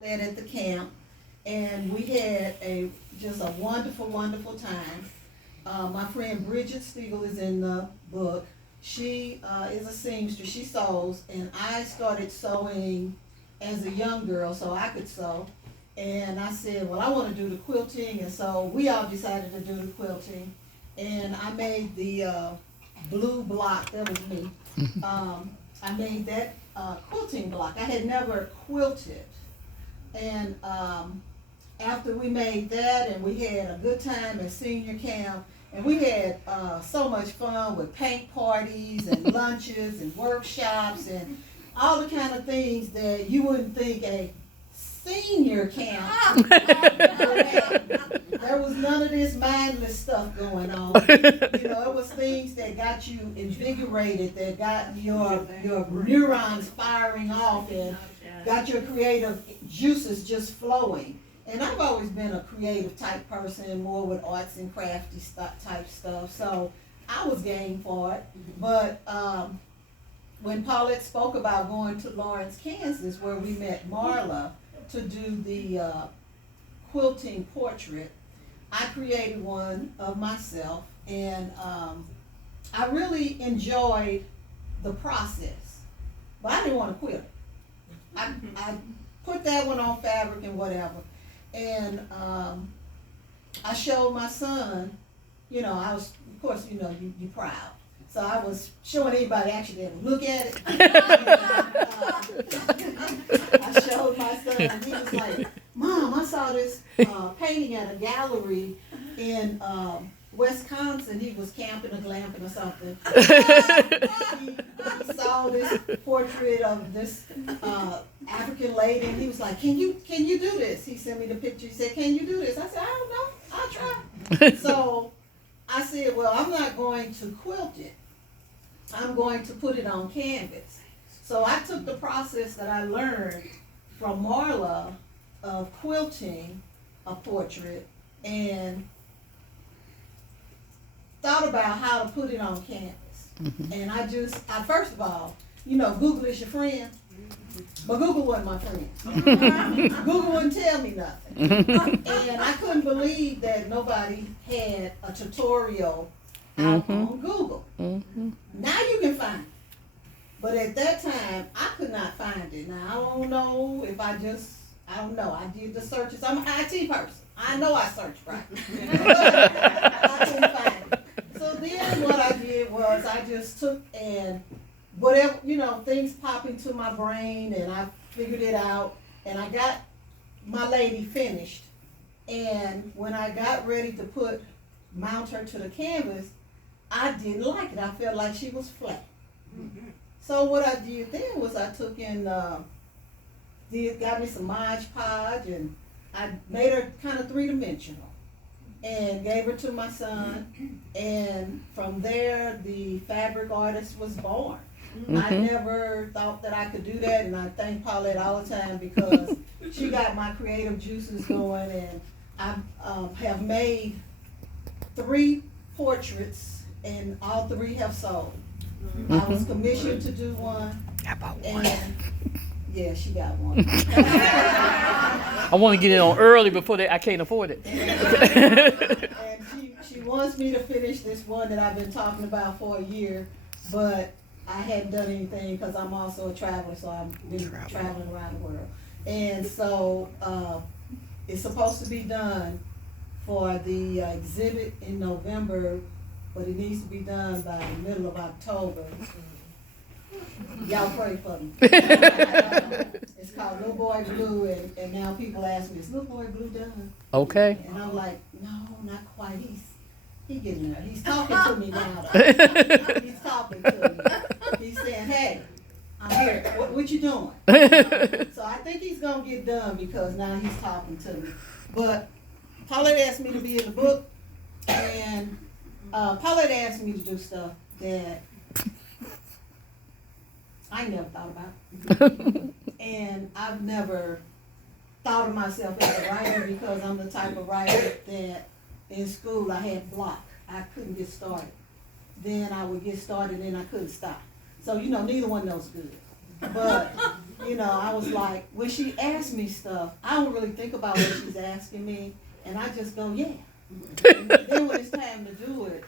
that at the camp, and we had just a wonderful, wonderful time. My friend Bridget Stiegel is in the book. She is a seamstress. She sews, and I started sewing as a young girl, so I could sew. And I said, well, I want to do the quilting, and so we all decided to do the quilting. And I made the blue block. That was me. I made that quilting block. I had never quilted. And after we made that, and we had a good time at senior camp, and we had so much fun with paint parties and lunches and workshops and all the kind of things that you wouldn't think a senior camp. There was none of this mindless stuff going on. You know, it was things that got you invigorated, that got your neurons firing off and got your creative juices just flowing. And I've always been a creative type person, more with arts and crafty type stuff, so I was game for it. But when Paulette spoke about going to Lawrence, Kansas, where we met Marla to do the quilting portrait, I created one of myself, and I really enjoyed the process, but I didn't want to quit it. I put that one on fabric and whatever, and I showed my son, you know, I was, of course, you know, you proud. So I was showing anybody actually that would look at it. I showed my son, and he was like, Mom, I saw this painting at a gallery in Wisconsin. He was camping or glamping or something. He saw this portrait of this African lady, and he was like, can you do this? He sent me the picture. He said, can you do this? I said, I don't know. I'll try. So I said, well, I'm not going to quilt it. I'm going to put it on canvas. So I took the process that I learned from Marla of quilting a portrait and thought about how to put it on canvas. Mm-hmm. And I first of all, you know, Google is your friend, but Google wasn't my friend. Google wouldn't tell me nothing. And I couldn't believe that nobody had a tutorial out on Google. Mm-hmm. Now you can find it. But at that time, I could not find it. Now, I don't know if I don't know. I did the searches. I'm an IT person. I know I searched right. I couldn't find it. So then what I did was I just took and whatever, you know, things pop into my brain, and I figured it out, and I got my lady finished. And when I got ready to mount her to the canvas, I didn't like it. I felt like she was flat. Mm-hmm. So what I did then was I took and got me some Mod Podge, and I made her kind of three-dimensional and gave her to my son, and from there the fabric artist was born. Mm-hmm. I never thought that I could do that, and I thank Paulette all the time because she got my creative juices going, and I have made 3 portraits, and all 3 have sold. Mm-hmm. I was commissioned to do one. I bought one. Yeah, she got one. I want to get it on early before I can't afford it. And she wants me to finish this one that I've been talking about for a year, but I hadn't done anything because I'm also a traveler, so I've been traveling around the world. And so it's supposed to be done for the exhibit in November, but it needs to be done by the middle of October. Y'all pray for me. It's called Little Boy Blue, and now people ask me, is Little Boy Blue done? Okay. And I'm like, no, not quite. He's getting there. He's talking to me now, though. He's talking to me. He's saying, hey, I'm here. What you doing? So I think he's going to get done because now he's talking to me. But Paulette asked me to be in the book, and Paulette asked me to do stuff that I never thought about. And I've never thought of myself as a writer because I'm the type of writer that in school I had block. I couldn't get started. Then I would get started and I couldn't stop. So, you know, neither one of those good. But you know, I was like, when she asks me stuff, I don't really think about what she's asking me, and I just go, yeah. And then when it's time to do it,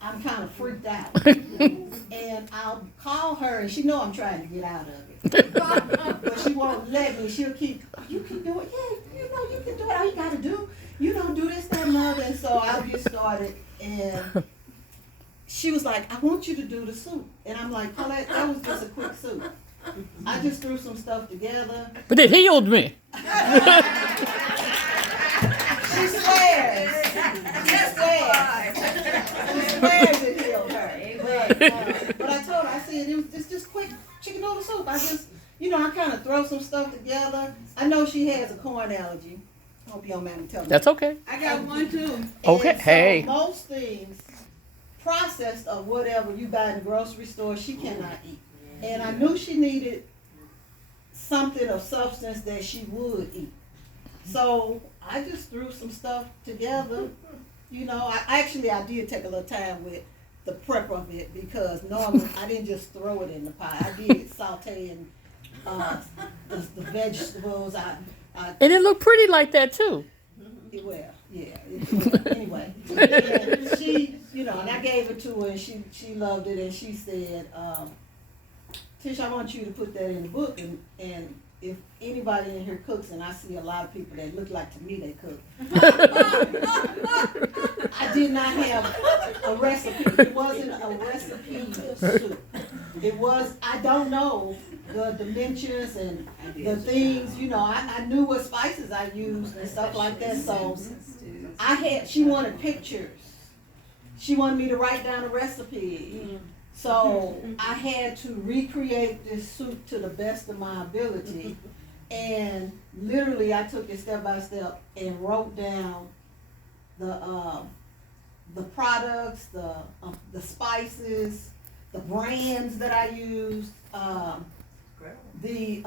I'm kind of freaked out. And I'll call her, and she know I'm trying to get out of it. But she won't let me. She'll keep, you can do it. Yeah, you know, you can do it. All you got to do, you know, do this, that, and other. And so I'll get started, and she was like, I want you to do the soup. And I'm like, Colette, that was just a quick soup. I just threw some stuff together. But it healed me. She swears. She swears. She swears it healed her. But I told her, I said, it's just quick chicken noodle soup. I just, you know, I kind of throw some stuff together. I know she has a corn allergy. I hope you don't mind me telling you. That's okay. I got one too. Okay, And so hey. most things, processed or whatever you buy in the grocery store, she cannot eat. And I knew she needed something of substance that she would eat. So I just threw some stuff together. You know, I did take a little time with the prep of it because normally I didn't just throw it in the pot. I did saute and the vegetables. And it looked pretty like that too. Well, yeah. Anyway, and she, you know, and I gave it to her, and she loved it, and she said, Tish, I want you to put that in the book, and if anybody in here cooks, and I see a lot of people that look like to me they cook. I did not have a recipe. It wasn't a recipe soup. It was, I don't know the dimensions and the things, you know, I knew what spices I used and stuff like that, so she wanted pictures. She wanted me to write down a recipe. So I had to recreate this soup to the best of my ability. And literally I took it step by step and wrote down the products, the spices, the brands that I used, the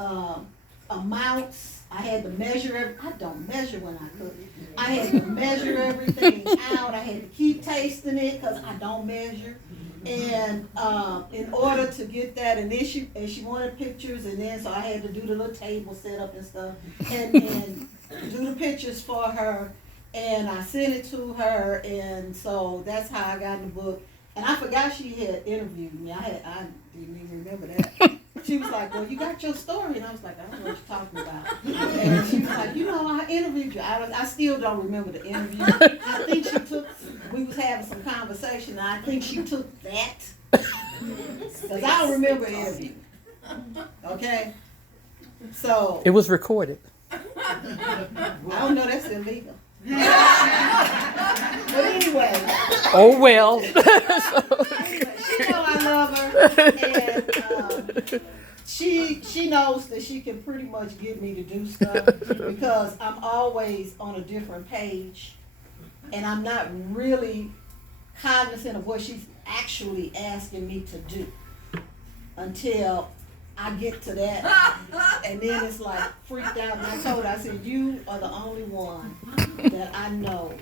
amounts. I had to measure I don't measure when I cook. I had to measure everything out. I had to keep tasting it because I don't measure. And in order to get that, and then she wanted pictures, and then so I had to do the little table setup and stuff, and do the pictures for her, and I sent it to her, and so that's how I got in the book. And I forgot she had interviewed me. I didn't even remember that. She was like, well, you got your story. And I was like, I don't know what you're talking about. And she was like, you know, I interviewed you. I still don't remember the interview. I think we was having some conversation, and I think she took that. Because I don't remember the interview. Okay? So. It was recorded. I don't know, that's illegal. But anyway. Oh, well. Anyway, she know I love her, and she knows that she can pretty much get me to do stuff because I'm always on a different page, and I'm not really cognizant of what she's actually asking me to do until I get to that, and then it's like freaked out. And I told her, I said, you are the only one that I know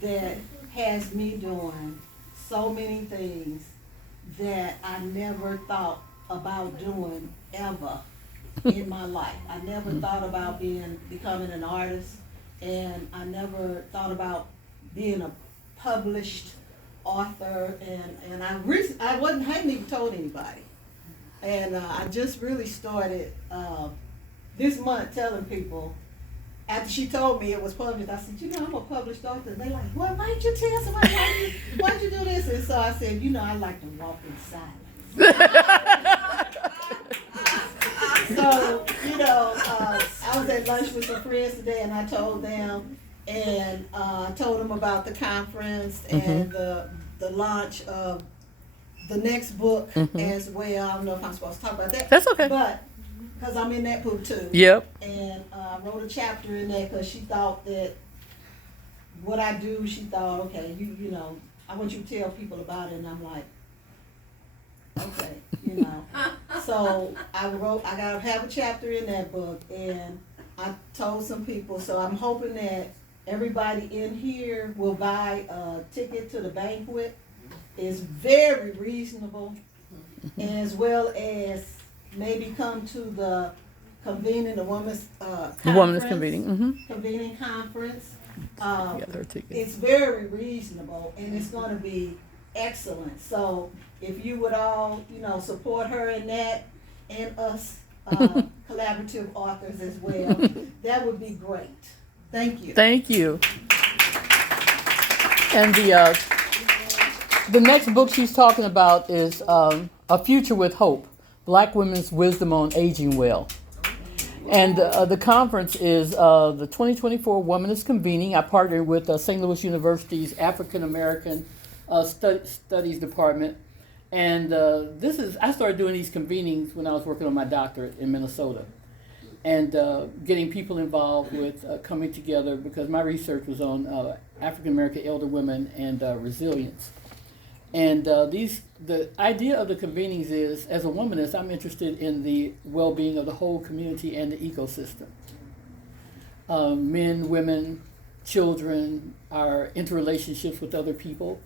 that has me doing so many things that I never thought about doing ever in my life. I never thought about becoming an artist, and I never thought about being a published author, and I hadn't even told anybody. And I just really started this month telling people. After she told me it was published, I said, you know, I'm a published author. And they like, well, why didn't you tell somebody? Why'd you do this? And so I said, you know, I like to walk in silence. So, you know, I was at lunch with some friends today, and I told them, and told them about the conference and the launch of the next book as well. I don't know if I'm supposed to talk about that. That's okay. But because I'm in that book too. Yep. And I wrote a chapter in there because she thought that what I do, she thought, okay, you know, I want you to tell people about it. And I'm like, okay, you know. So I gotta have a chapter in that book, and I told some people. So I'm hoping that everybody in here will buy a ticket to the banquet. It's very reasonable, as well as maybe come to the convening, the women's conference. The woman is convening. Convening conference. Got her ticket. It's very reasonable, and it's going to be excellent. So if you would all, support her in that, and us collaborative authors as well, that would be great. Thank you. Thank you. And the next book she's talking about is A Future with Hope, Black Women's Wisdom on Aging Well. And the conference is the 2024 Woman is Convening. I partnered with St. Louis University's African American Studies Department. And I started doing these convenings when I was working on my doctorate in Minnesota. And getting people involved with coming together, because my research was on African American elder women and resilience. And the idea of the convenings is, as a womanist, I'm interested in the well-being of the whole community and the ecosystem. Men, women, children, our interrelationships with other people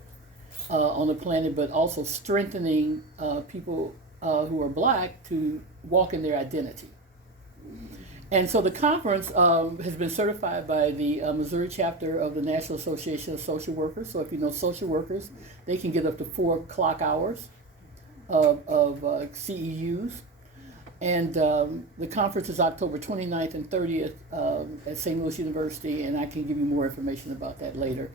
on the planet, but also strengthening people who are Black to walk in their identity. And so the conference has been certified by the Missouri chapter of the National Association of Social Workers. So if you know social workers, they can get up to 4 clock hours of CEUs. And the conference is October 29th and 30th at St. Louis University, and I can give you more information about that later.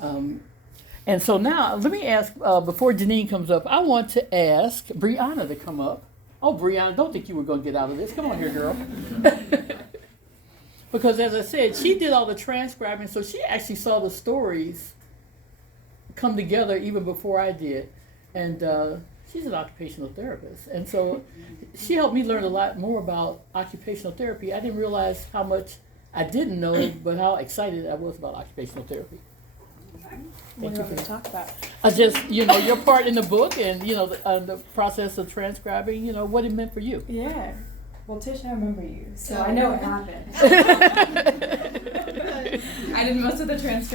And so now, let me ask, before Janine comes up, I want to ask Brianna to come up. Oh, Brianna, don't think you were going to get out of this. Come on here, girl. Because as I said, she did all the transcribing, so she actually saw the stories come together even before I did. And she's an occupational therapist. And so she helped me learn a lot more about occupational therapy. I didn't realize how much I didn't know, but how excited I was about occupational therapy. What do you want to talk about? Just, your part in the book and, the process of transcribing, what it meant for you. Yeah. Well, Tish, I remember you, so I know what happened. I did most of the transcription.